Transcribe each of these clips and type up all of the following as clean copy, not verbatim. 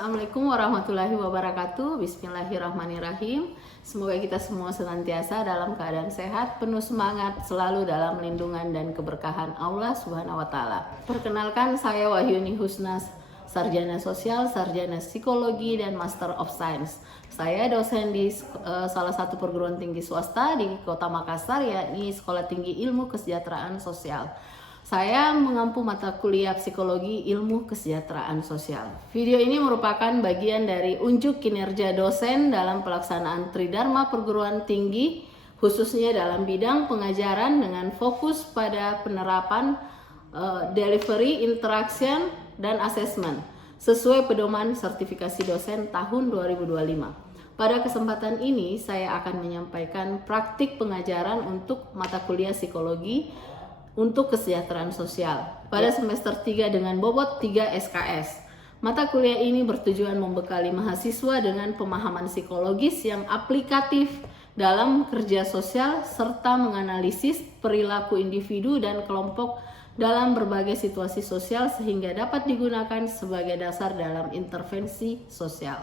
Assalamualaikum warahmatullahi wabarakatuh. Bismillahirrahmanirrahim. Semoga kita semua senantiasa dalam keadaan sehat, penuh semangat, selalu dalam lindungan dan keberkahan Allah Subhanahu wa Ta'ala. Perkenalkan, saya Wahyuni Husna, sarjana sosial, sarjana psikologi, dan Master of Science. Saya dosen di salah satu perguruan tinggi swasta di Kota Makassar, yakni Sekolah Tinggi Ilmu Kesejahteraan Sosial. Saya mengampu mata kuliah psikologi ilmu kesejahteraan sosial. Video ini merupakan bagian dari unjuk kinerja dosen dalam pelaksanaan Tridharma perguruan tinggi, khususnya dalam bidang pengajaran dengan fokus pada penerapan delivery, interaction, dan assessment sesuai pedoman sertifikasi dosen tahun 2025. Pada kesempatan ini saya akan menyampaikan praktik pengajaran untuk mata kuliah psikologi untuk kesejahteraan sosial pada semester 3 dengan bobot 3 SKS. Mata kuliah ini bertujuan membekali mahasiswa dengan pemahaman psikologis yang aplikatif dalam kerja sosial serta menganalisis perilaku individu dan kelompok dalam berbagai situasi sosial sehingga dapat digunakan sebagai dasar dalam intervensi sosial.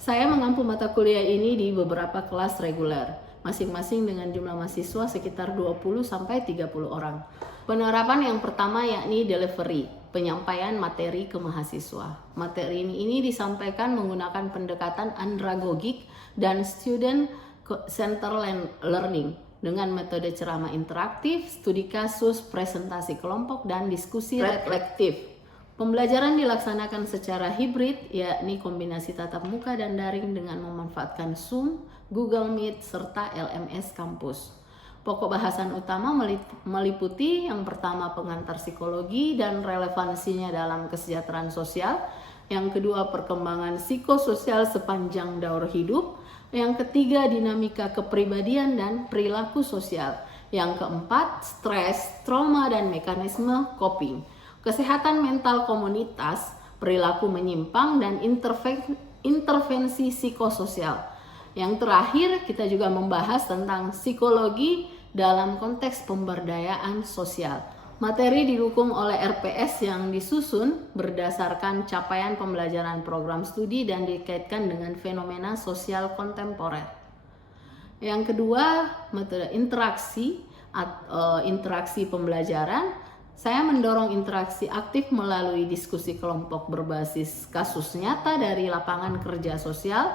Saya mengampu mata kuliah ini di beberapa kelas reguler, masing-masing dengan jumlah mahasiswa sekitar 20-30 orang. Penerapan yang pertama yakni delivery, penyampaian materi ke mahasiswa. Materi ini disampaikan menggunakan pendekatan andragogik dan student center learning dengan metode ceramah interaktif, studi kasus, presentasi kelompok, dan diskusi reflektif. Pembelajaran dilaksanakan secara hibrid, yakni kombinasi tatap muka dan daring dengan memanfaatkan Zoom, Google Meet, serta LMS kampus. Pokok bahasan utama meliputi yang pertama pengantar psikologi dan relevansinya dalam kesejahteraan sosial, yang kedua perkembangan psikososial sepanjang daur hidup, yang ketiga dinamika kepribadian dan perilaku sosial, yang keempat stres, trauma, dan mekanisme coping. Kesehatan mental komunitas, perilaku menyimpang, dan intervensi psikososial. Yang terakhir, kita juga membahas tentang psikologi dalam konteks pemberdayaan sosial. Materi didukung oleh RPS yang disusun berdasarkan capaian pembelajaran program studi dan dikaitkan dengan fenomena sosial kontemporer. Yang kedua, metode interaksi pembelajaran. Saya mendorong interaksi aktif melalui diskusi kelompok berbasis kasus nyata dari lapangan kerja sosial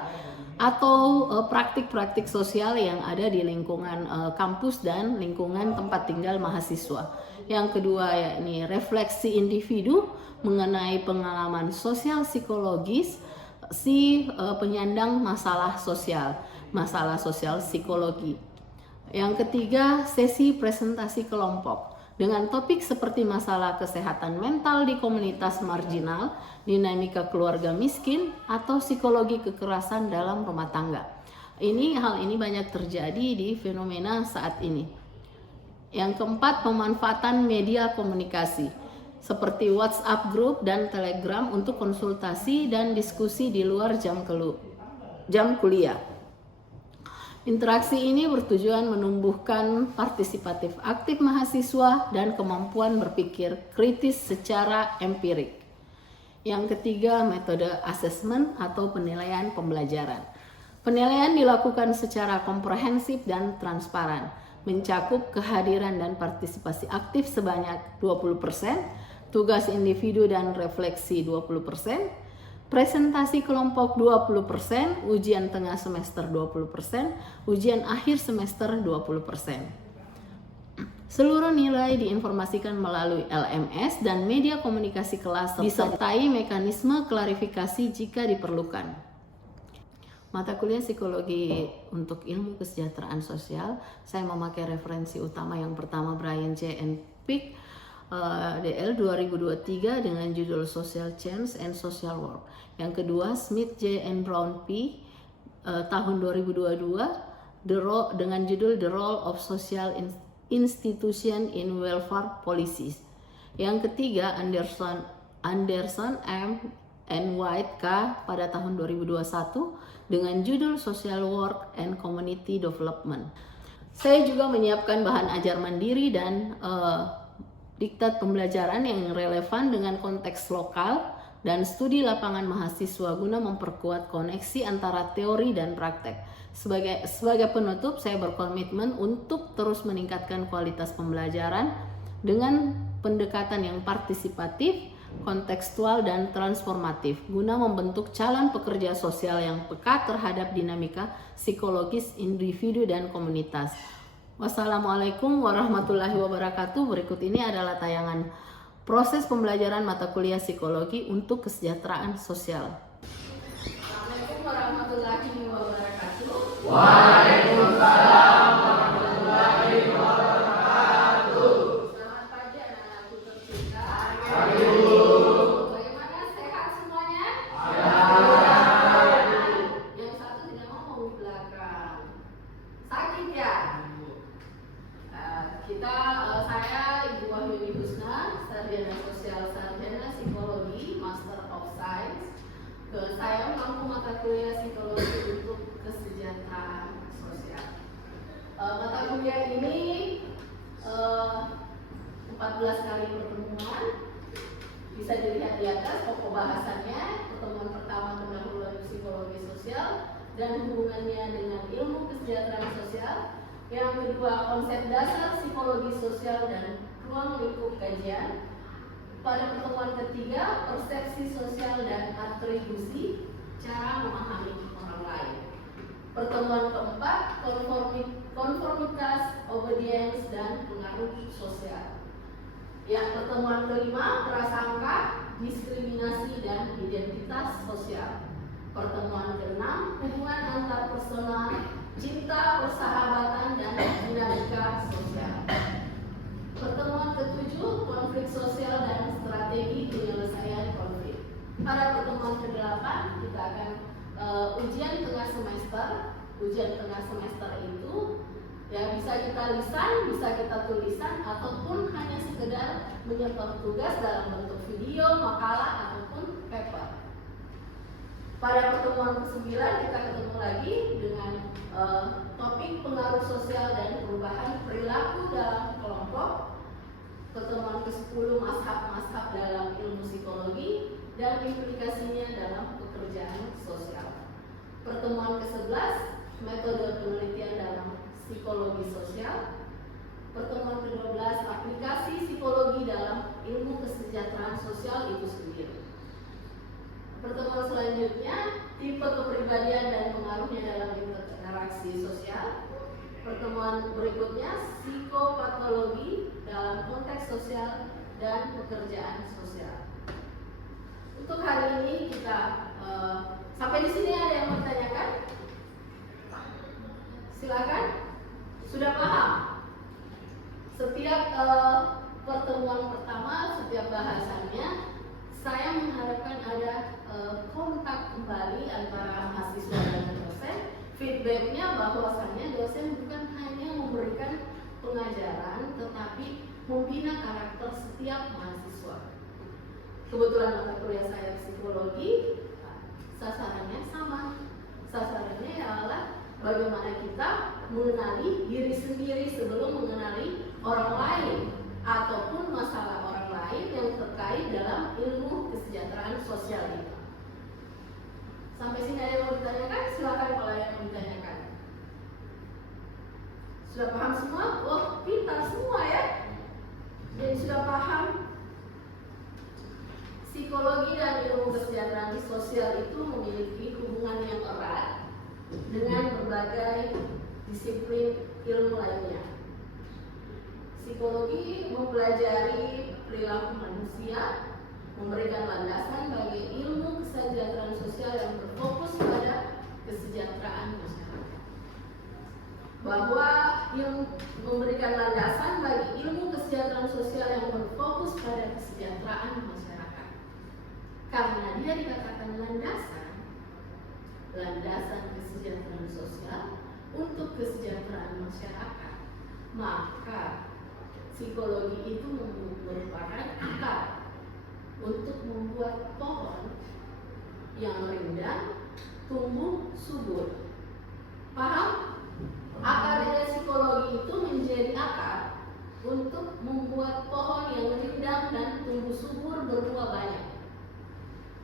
atau praktik-praktik sosial yang ada di lingkungan kampus dan lingkungan tempat tinggal mahasiswa. Yang kedua yakni refleksi individu mengenai pengalaman sosial psikologis penyandang masalah sosial psikologi. Yang ketiga, sesi presentasi kelompok dengan topik seperti masalah kesehatan mental di komunitas marginal, dinamika keluarga miskin, atau psikologi kekerasan dalam rumah tangga. Hal ini banyak terjadi di fenomena saat ini. Yang keempat, pemanfaatan media komunikasi seperti WhatsApp group dan Telegram untuk konsultasi dan diskusi di luar jam kuliah. Interaksi ini bertujuan menumbuhkan partisipatif aktif mahasiswa dan kemampuan berpikir kritis secara empirik. Yang ketiga, metode asesmen atau penilaian pembelajaran. Penilaian dilakukan secara komprehensif dan transparan, mencakup kehadiran dan partisipasi aktif sebanyak 20%, tugas individu dan refleksi 20%, presentasi kelompok 20%, ujian tengah semester 20%, ujian akhir semester 20%. Seluruh nilai diinformasikan melalui LMS dan media komunikasi kelas disertai mekanisme klarifikasi jika diperlukan. Mata kuliah psikologi untuk ilmu kesejahteraan sosial, saya memakai referensi utama yang pertama Brian J. and Pick, DL 2023 dengan judul Social Change and Social Work. Yang kedua Smith J. and Brown P. tahun 2022 dengan judul The Role of Social Institution in Welfare Policies. Yang ketiga Anderson M. and White K. pada tahun 2021 dengan judul Social Work and Community Development. Saya juga menyiapkan bahan ajar mandiri dan diktat pembelajaran yang relevan dengan konteks lokal dan studi lapangan mahasiswa guna memperkuat koneksi antara teori dan praktek. Sebagai penutup, saya berkomitmen untuk terus meningkatkan kualitas pembelajaran dengan pendekatan yang partisipatif, kontekstual, dan transformatif guna membentuk calon pekerja sosial yang peka terhadap dinamika psikologis individu dan komunitas. Wassalamualaikum warahmatullahi wabarakatuh. Berikut ini adalah tayangan proses pembelajaran mata kuliah psikologi untuk kesejahteraan sosial. Assalamualaikum warahmatullahi wabarakatuh. Waalaikumsalam warahmatullahi wabarakatuh. Selamat pagi anak-anakku tercinta. Pagi. Bagaimana, sehat semuanya? Alhamdulillah. Yang satu tidak mau di belakang. Sakit ya? Saya Ibu Wahyuni Husna, sarjana sosial, sarjana psikologi, Master of Science. Saya mampu mata kuliah psikologi untuk kesejahteraan sosial. Mata kuliah ini 14 kali pertemuan. Bisa dilihat di atas pokok bahasannya. Pertemuan pertama pendahuluan psikologi sosial dan hubungannya dengan ilmu kesejahteraan sosial. Yang kedua, konsep dasar psikologi sosial dan ruang lingkup kajian. Pada pertemuan ketiga, persepsi sosial dan atribusi, cara memahami orang lain. Pertemuan keempat, konformitas, obedience, dan pengaruh sosial. Yang pertemuan kelima, prasangka, diskriminasi, dan identitas sosial. Pertemuan keenam, hubungan antar personal, cinta, persahabatan, dan dinamika sosial. Pertemuan ketujuh, konflik sosial dan strategi penyelesaian konflik. Pada pertemuan ke-8 kita akan ujian tengah semester. Ujian tengah semester itu ya bisa kita lisan, bisa kita tulisan, ataupun hanya sekedar menyetor tugas dalam bentuk video, makalah, ataupun paper. Pada pertemuan ke-9 kita ketemu lagi dengan topik pengaruh sosial dan perubahan perilaku dalam kelompok. Pertemuan ke-10 mazhab-mazhab dalam ilmu psikologi dan implikasinya dalam pekerjaan sosial. Pertemuan ke-11 metode penelitian dalam psikologi sosial. Pertemuan ke-12 aplikasi psikologi dalam ilmu kesejahteraan sosial itu sendiri. Pertemuan selanjutnya, tipe kepribadian dan pengaruhnya dalam interaksi sosial. Pertemuan berikutnya, psikopatologi dalam konteks sosial dan pekerjaan sosial. Untuk hari ini kita sampai di sini ada yang bertanyakan? Silakan. Sudah paham? Setiap pertemuan pertama, setiap bahasannya, saya mengharapkan ada kontak kembali antara mahasiswa dan dosen. Feedbacknya bahwasannya dosen bukan hanya memberikan pengajaran, tetapi membina karakter setiap mahasiswa. Kebetulan mata kuliah saya psikologi, sasarannya sama. Sasarannya adalah bagaimana kita mengenali diri sendiri sebelum mengenali orang lain, ataupun masalah orang lain yang terkait dalam ilmu kesejahteraan sosial itu. Sampai sini ada yang mau ditanyakan? Silakan kalau ada yang mau ditanyakan. Sudah paham semua? Oh, pintar semua ya. Jadi sudah paham psikologi dan ilmu kesejahteraan sosial itu memiliki hubungan yang erat dengan berbagai disiplin ilmu lainnya. Psikologi mempelajari perilaku manusia, memberikan landasan bagi ilmu kesejahteraan sosial yang berfokus pada kesejahteraan masyarakat. Bahwa memberikan landasan bagi ilmu kesejahteraan sosial yang berfokus pada kesejahteraan masyarakat. Karena dia dikatakan landasan kesejahteraan sosial untuk kesejahteraan masyarakat, maka psikologi itu merupakan akar untuk membuat pohon yang rindang tumbuh subur. Paham? Akar dari psikologi itu menjadi akar untuk membuat pohon yang rindang dan tumbuh subur berbuah banyak.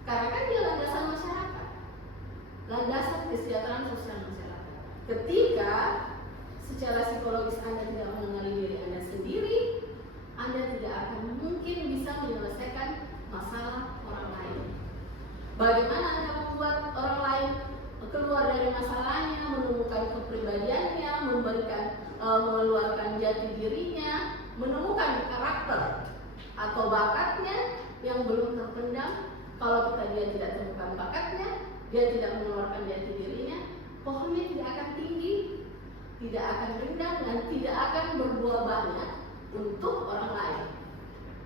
Karena kan dia landasan masyarakat, landasan kesejahteraan sosial masyarakat. Ketika secara psikologis Anda tidak mengenali diri Anda sendiri, Anda tidak akan mungkin bisa menyelesaikan masalah orang lain. Bagaimana Anda membuat orang lain keluar dari masalahnya, menemukan kepribadiannya, mengeluarkan jati dirinya, menemukan karakter atau bakatnya yang belum terpendam. Kalau dia tidak temukan bakatnya, dia tidak mengeluarkan jati dirinya, pohonnya tidak akan tinggi, tidak akan rindang, dan tidak akan berbuah banyak untuk orang lain.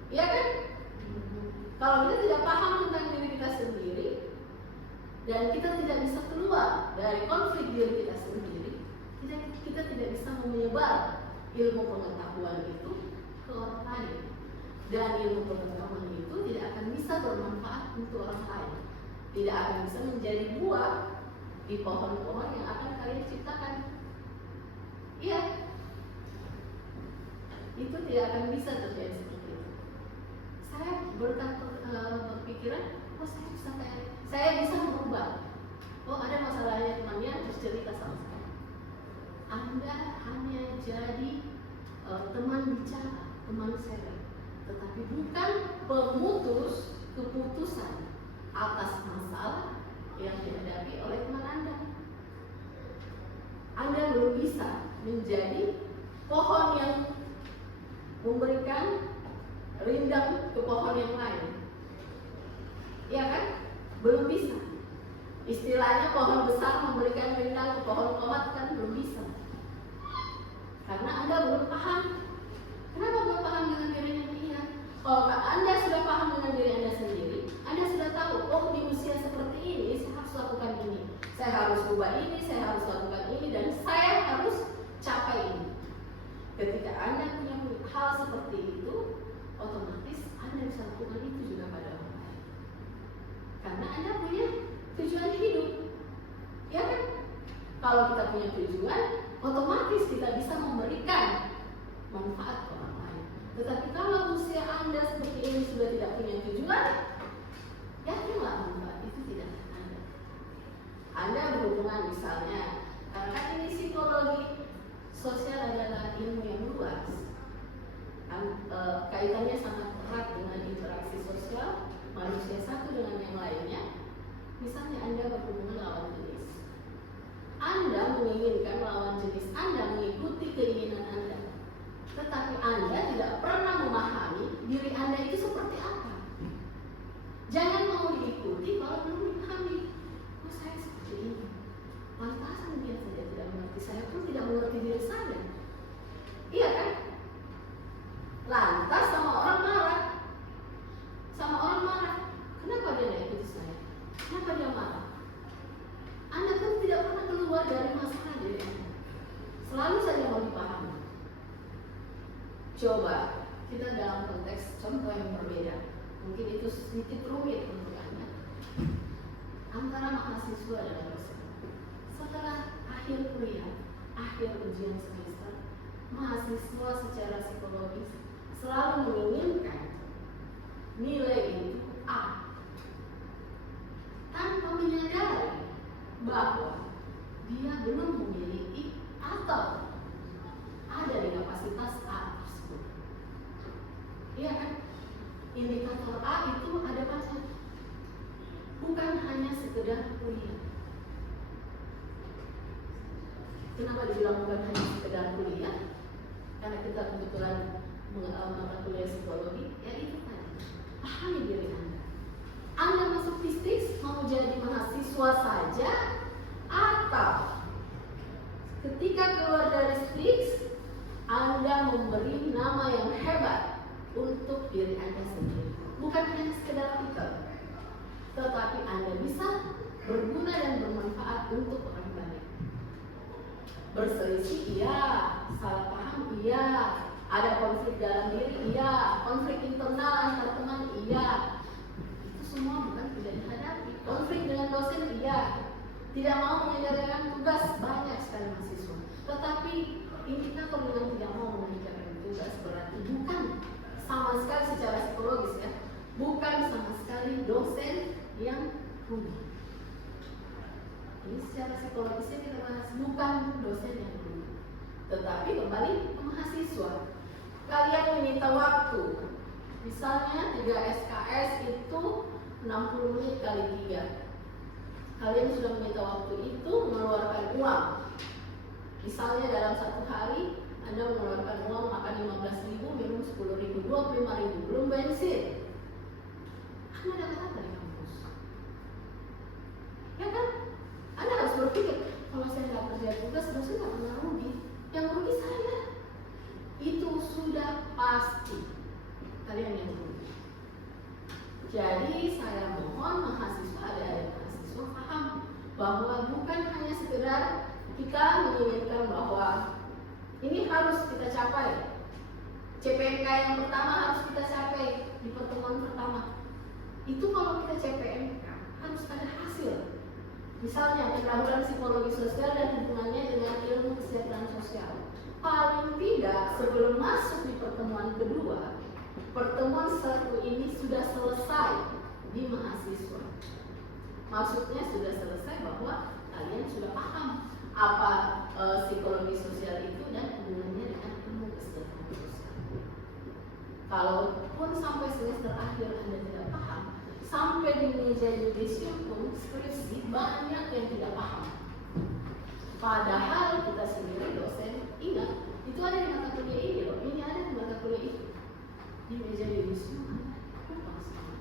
Iya kan? Kalau kita tidak paham tentang diri kita sendiri dan kita tidak bisa keluar dari konflik diri kita sendiri, kita tidak bisa menyebar ilmu pengetahuan itu ke orang lain. Dan ilmu pengetahuan itu tidak akan bisa bermanfaat untuk orang lain, tidak akan bisa menjadi buah di pohon-pohon yang akan kalian ciptakan. Iya, itu tidak akan bisa terjadi seperti itu. Saya berpikiran, oh saya bisa merubah. Oh, ada masalahnya temannya, terus cerita sama saya. Anda hanya jadi teman bicara, teman sharing, tetapi bukan pemutus keputusan atas masalah yang dihadapi oleh teman Anda. Anda belum bisa menjadi pohon yang memberikan rindang ke pohon yang lain. Ya kan? Belum bisa. Istilahnya pohon besar memberikan rindang ke pohon tomat, kan belum bisa. Karena Anda belum paham. Kenapa belum paham dengan dirinya? Iya. Kalau Anda sudah paham dengan diri Anda sendiri, Anda sudah tahu, oh di usia seperti ini saya harus lakukan ini, saya harus ubah ini, saya harus lakukan ini, dan saya harus capai ini. Ketika Anda punya hal seperti itu, otomatis Anda bisa lakukan itu juga pada orang lain. Karena Anda punya tujuan hidup. Ya kan? Kalau kita punya tujuan, otomatis kita bisa memberikan manfaat ke orang lain. Tetapi kalau usia Anda seperti ini sudah tidak punya tujuan, yakinlah manfaat itu tidak ada. Anda berhubungan misalnya, karena ini psikologi sosial adalah ilmu yang luas, kaitannya sangat erat dengan interaksi sosial manusia satu dengan yang lainnya. Misalnya Anda berhubungan lawan jenis, Anda menginginkan lawan jenis Anda mengikuti keinginan Anda, tetapi Anda tidak pernah memahami diri Anda itu seperti apa. Jangan mau diikuti kalau belum memahami. Oh, saya seperti ini. Lantasan dia saja tidak mengerti, saya pun tidak mengerti diri saya. Iya kan? Lantas sama orang marah. Kenapa dia tidak ikuti saya? Kenapa dia marah? Anda pun tidak pernah keluar dari masalah diri Anda. Selalu saja mau dipahami. Coba kita dalam konteks contoh yang berbeda. Mungkin itu sedikit rumit untuk Anda. Antara mahasiswa dan dosen. Setelah akhir kuliah, akhir ujian semester, mahasiswa secara psikologis selalu menginginkan nilai itu A, tanpa menyadari bahwa dia belum memiliki atau ada di kapasitas A tersebut. Iya kan? Indikator A itu ada banyak, bukan hanya sekedar kuliah. Kenapa dibilang bukan hanya sekedar kuliah? Karena kita kebetulan mata kuliah psikologi, ya itu tadi, pahami diri Anda. Anda masuk fisik mau jadi mahasiswa saja, atau ketika keluar dari fisik Anda memberi nama yang hebat untuk diri Anda sendiri. Bukan hanya sekedar titel, tetapi Anda bisa berguna dan bermanfaat untuk orang banyak. Berselisih iya, salah paham iya, ada konflik dalam diri iya, konflik internal antar teman iya. Itu semua bukan tidak dihadapi. Konflik dengan dosen iya, tidak mau mengerjakan tugas banyak sekali mahasiswa. Tetapi indikator yang tidak mau mengerjakan tugas berarti bukan sama sekali secara psikologis ya, bukan sama sekali dosen yang rugi. Ini secara psikologisnya kita bahas, bukan dosen yang rugi, tetapi kembali ke mahasiswa. Kalian meminta waktu, misalnya 3 SKS itu 60 menit kali 3. Kalian sudah meminta waktu itu mengeluarkan uang. Misalnya dalam 1 hari Anda mengeluarkan uang makan 15.000, minum 10.000, 25.000, belum bensin. Anda dapat apa dari kampus? Ya kan? Anda harus berpikir, kalau saya nggak kerja tugas, saya nggak pernah rugi. Yang rugi saya. Itu sudah pasti. Kalian yang rugi. Jadi saya mohon mahasiswa, adik-adik mahasiswa paham bahwa bukan hanya sekedar kita menginginkan bahwa ini harus kita capai. CPNK yang pertama harus kita capai di pertemuan pertama. Itu kalau kita CPNK harus ada hasil. Misalnya pendahuluan psikologi sosial dan hubungannya dengan ilmu kesejahteraan sosial. Paling tidak sebelum masuk di pertemuan kedua, pertemuan 1 ini sudah selesai di mahasiswa. Maksudnya sudah selesai bahwa kalian sudah paham apa psikologi sosial itu dan hubungannya dengan ilmu kesejahteraan sosial. Kalaupun sampai semester akhir Anda tidak paham, sampai di meja yudisium pun skripsi banyak yang tidak paham. Padahal kita sendiri dosen ingat itu ada di mata kuliah ini loh, ini ada di mata kuliah itu. Di meja yudisium Anda lupa semua.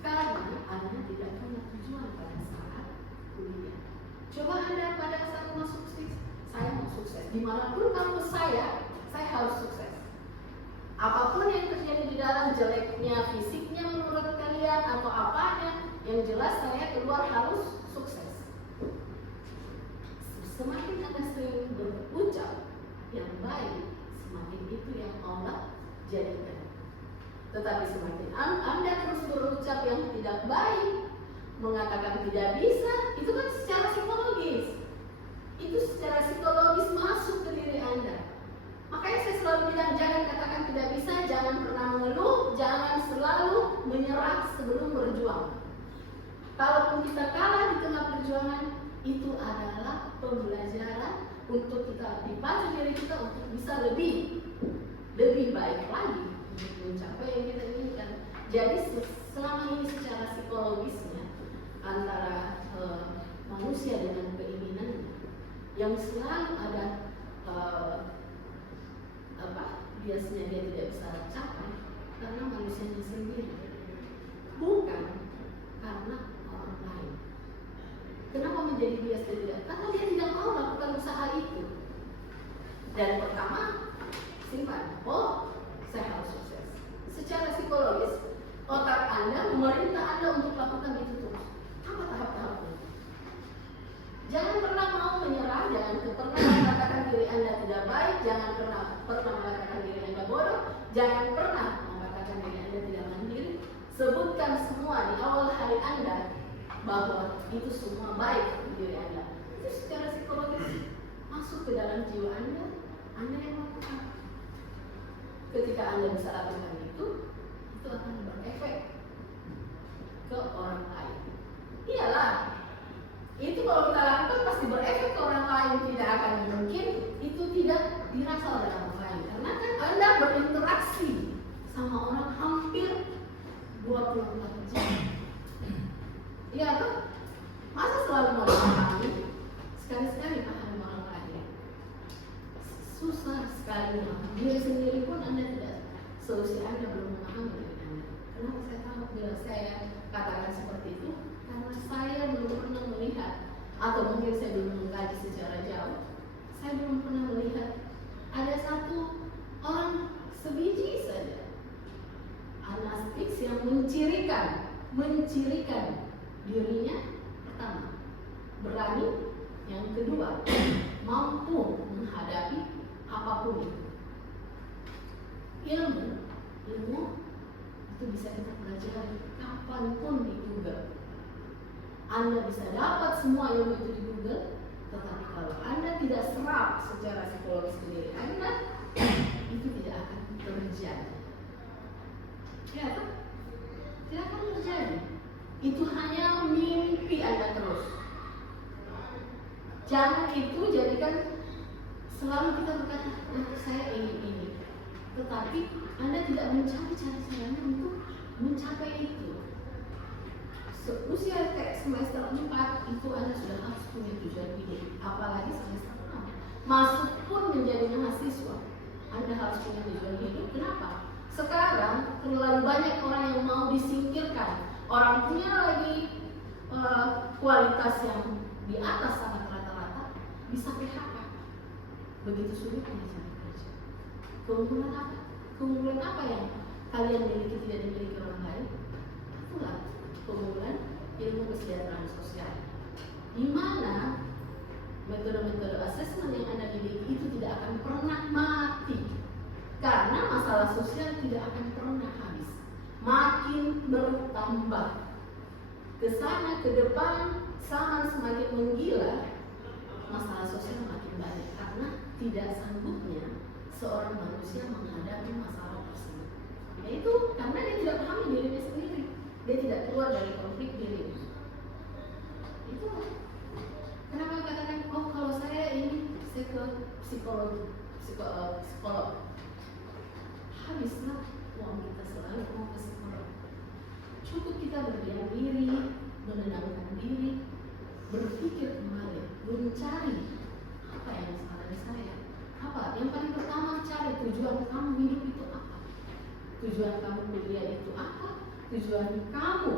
Karena Anda tidak punya tujuan pada saat kuliah. Coba Anda pada saat mau sukses, saya mau sukses. Dimanapun kampus saya harus sukses. Apapun yang terjadi di dalam, jeleknya fisiknya menurut kalian atau apanya, yang jelas saya keluar harus sukses. Semakin Anda sering berucap yang baik, semakin itu yang Allah jadikan. Tetapi semakin Anda terus berucap yang tidak baik, mengatakan tidak bisa, itu kan secara psikologis. Itu secara psikologis masuk ke diri Anda. Makanya saya selalu bilang jangan katakan tidak bisa, jangan pernah mengeluh, jangan selalu menyerah sebelum berjuang. Kalaupun kita kalah di tengah perjuangan, itu adalah pembelajaran untuk kita dipacu diri kita untuk bisa lebih baik lagi untuk mencapai yang kita inginkan. Jadi selama ini secara psikologisnya antara manusia dengan keinginannya yang selalu ada biasanya dia tidak bisa capai karena manusianya sendiri, bukan karena orang lain. Kenapa menjadi bias dan tidak? Karena dia tidak mau melakukan usaha itu. Dan pertama, simpan. Oh, saya harus sukses. Secara psikologis, otak Anda memerintah Anda untuk melakukan itu terus. Apa tahap-tahapnya? Jangan pernah mau menyerah, jangan pernah mengatakan diri Anda tidak baik, jangan pernah mengatakan diri Anda bodoh, jangan pernah mengatakan diri Anda tidak mandiri. Sebutkan semua di awal hari Anda bahwa itu semua baik di diri Anda. Itu secara psikologis masuk ke dalam jiwa Anda yang melakukan. Ketika Anda bisa lakukan itu akan berefek ke orang lain. Iyalah, itu kalau kita lakukan pasti berefek ke orang lain, tidak akan mungkin itu tidak dirasa oleh orang lain. Karena kan Anda berinteraksi sama orang hampir 24 jam. Iya tuh, masa selalu mau dipahami? Sekali-sekali pahami orang lain. Susah sekali memahami diri sendiri pun Anda tidak. Solusi Anda belum memahami diri Anda. Kenapa saya tahu bila saya katakan seperti itu? Karena saya belum pernah melihat, atau mungkin saya belum mengkaji secara jauh, saya belum pernah melihat ada satu orang sebiji saja anastik yang mencirikan dirinya. Pertama, berani. Yang kedua, mampu menghadapi apapun itu. Ilmu itu bisa kita pelajari kapanpun di Google. Anda bisa dapat semua ilmu itu di Google, tetapi kalau Anda tidak serap secara psikologis ke diri Anda, itu tidak akan terjadi. Ya, tidak akan terjadi. itu hanya mimpi Anda terus. Jangan itu jadikan selalu kita berkata, saya ingin ini, tetapi Anda tidak mencari cara-caranya untuk mencapai itu. Usia kayak semester 4 itu Anda sudah harus punya tujuan hidup, apalagi semester 6. Masuk pun menjadi mahasiswa, Anda harus punya tujuan hidup. Kenapa? Sekarang terlalu banyak orang yang mau disingkirkan. Orang punya lagi kualitas yang di atas sangat rata-rata, bisa PHK. Begitu sulit mencari kerja. Keunggulan apa? Keunggulan apa yang kalian miliki tidak dimiliki orang lain? Itulah keunggulan ilmu kesejahteraan sosial, di mana metode-metode asesmen yang Anda miliki itu tidak akan pernah mati, karena masalah sosial tidak akan pernah habis, makin bertambah. Kesana ke depan zaman semakin menggila, masalah sosial makin banyak karena tidak sanggupnya seorang manusia menghadapi masalah tersebut. Yaitu karena dia tidak pahami dirinya sendiri, dia tidak keluar dari konflik diri. Itu kenapa katakan, oh kalau saya ini saya ke psikolog, habislah uang kita selalu mau ke psikolog. Cukup kita berdiam diri, menenangkan diri, berpikir kembali, mencari apa yang salah di saya. Apa? Yang paling pertama, cari tujuan kamu hidup itu apa? Tujuan kamu kuliah itu apa? Tujuan kamu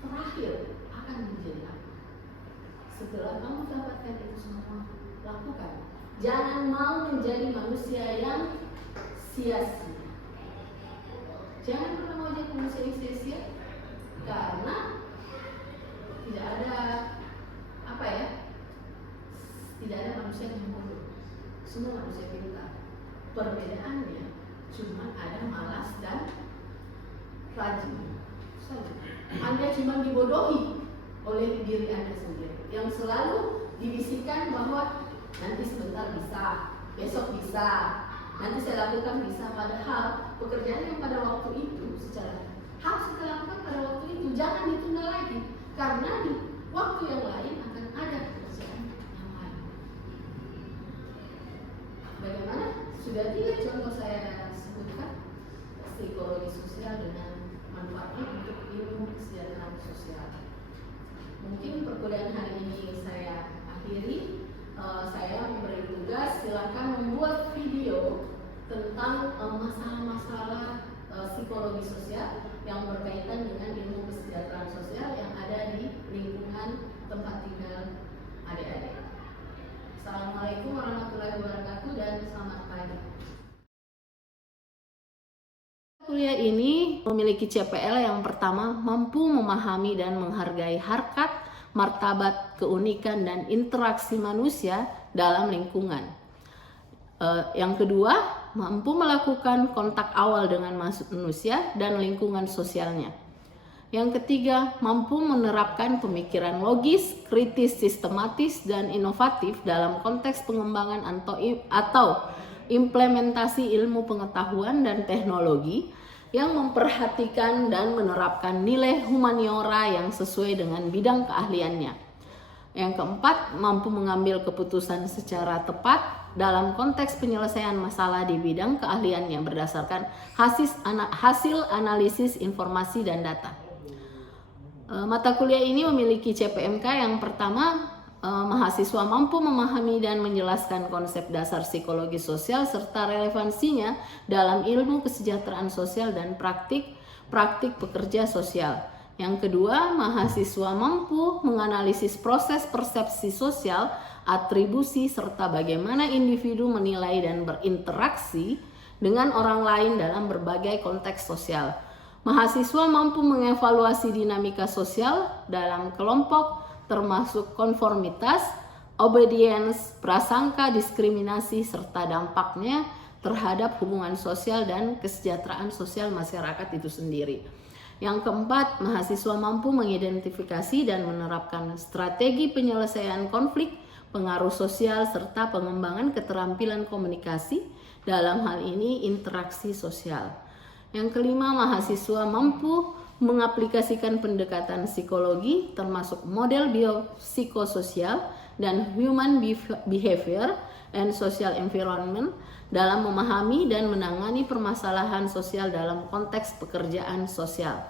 terakhir akan menjadi apa? Setelah kamu dapatkan itu semua, lakukan. Jangan mau menjadi manusia yang sia-sia. Jangan pernah mau jadi manusia yang sia-sia, karena tidak ada tidak ada manusia yang bodoh. Semua manusia pintar. Perbedaannya cuma ada malas dan rajin saja. Anda cuma dibodohi oleh diri Anda sendiri, yang selalu dibisikkan bahwa nanti sebentar bisa, besok bisa, nanti saya lakukan bisa. Padahal pekerjaan yang pada waktu itu secara harus kita lakukan pada waktu itu, jangan ditunda lagi, karena di waktu yang lain akan ada pekerjaan yang lain. Bagaimana? Sudah 3 contoh saya sebutkan psikologi sosial dengan manfaatnya untuk ilmu kesejahteraan sosial. Mungkin perkuliahan hari ini saya akhiri. Saya memberi tugas, silakan membuat video tentang masalah-masalah psikologi sosial yang berkaitan dengan ilmu kesejahteraan sosial yang ada di lingkungan tempat tinggal adik-adik. Assalamualaikum warahmatullahi wabarakatuh dan selamat pagi. Kuliah ini memiliki CPL yang pertama, mampu memahami dan menghargai harkat, martabat, keunikan, dan interaksi manusia dalam lingkungan. Yang kedua, mampu melakukan kontak awal dengan manusia dan lingkungan sosialnya. Yang ketiga, mampu menerapkan pemikiran logis, kritis, sistematis, dan inovatif dalam konteks pengembangan atau implementasi ilmu pengetahuan dan teknologi yang memperhatikan dan menerapkan nilai humaniora yang sesuai dengan bidang keahliannya. Yang keempat, mampu mengambil keputusan secara tepat dalam konteks penyelesaian masalah di bidang keahliannya berdasarkan hasil analisis informasi dan data. Mata kuliah ini memiliki CPMK yang pertama, mahasiswa mampu memahami dan menjelaskan konsep dasar psikologi sosial serta relevansinya dalam ilmu kesejahteraan sosial dan praktik pekerja sosial. Yang kedua, mahasiswa mampu menganalisis proses persepsi sosial, atribusi, serta bagaimana individu menilai dan berinteraksi dengan orang lain dalam berbagai konteks sosial. Mahasiswa mampu mengevaluasi dinamika sosial dalam kelompok, termasuk konformitas, obedience, prasangka, diskriminasi, serta dampaknya terhadap hubungan sosial dan kesejahteraan sosial masyarakat itu sendiri. Yang keempat, mahasiswa mampu mengidentifikasi dan menerapkan strategi penyelesaian konflik, pengaruh sosial, serta pengembangan keterampilan komunikasi, dalam hal ini interaksi sosial. Yang kelima, mahasiswa mampu mengaplikasikan pendekatan psikologi termasuk model biopsikososial dan human behavior and social environment dalam memahami dan menangani permasalahan sosial dalam konteks pekerjaan sosial.